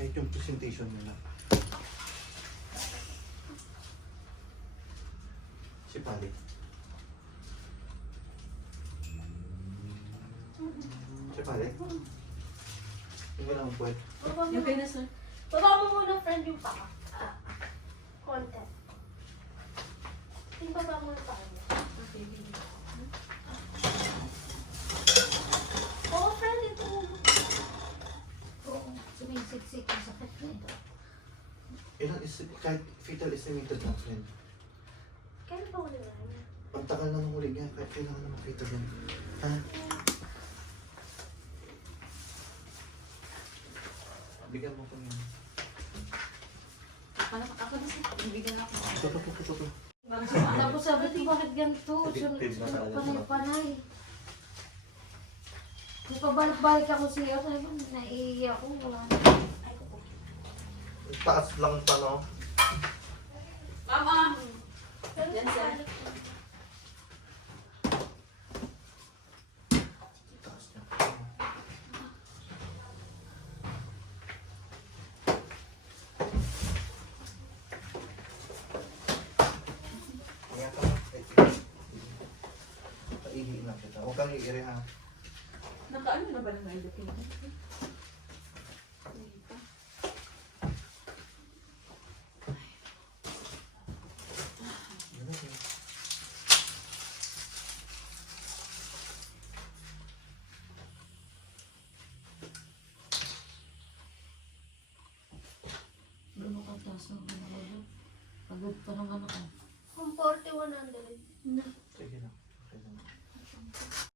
Kahit yung presentation nila. Si Pali. Si Pali? Yung wala mong puwet. Yung kay na sir. Baba mo muna, friend, yung paa. Konti. Yung baba mo yung paa mo. Okay, baby. Oo, friend, ito. Oo, sumisiksik ang sakit na ito. Ilang kahit fetal estimated na, friend. Kailan pa huli na niya? Pagtagal na nung huli niya, kahit kailangan na makita yan. Ha? Bigyan mo ko yun. Ako na sir. Ibigyan ako. Ito. Tapos sabi ko, bakit ganito? Addictive na talaga. Panay-panay. Kung pabalik-balik ako siya, sabi ko, naiiyak ako, wala na. Taas lang pa, no? Mama! Yan sir. Taas niya. Kaya ka. Paihiin lang kita. Huwag kang iiri, ha? Nakaano na ba ng endopin? Ano ka taas ng ano? Pagod pa naman ako. Kung 4100. Sige na.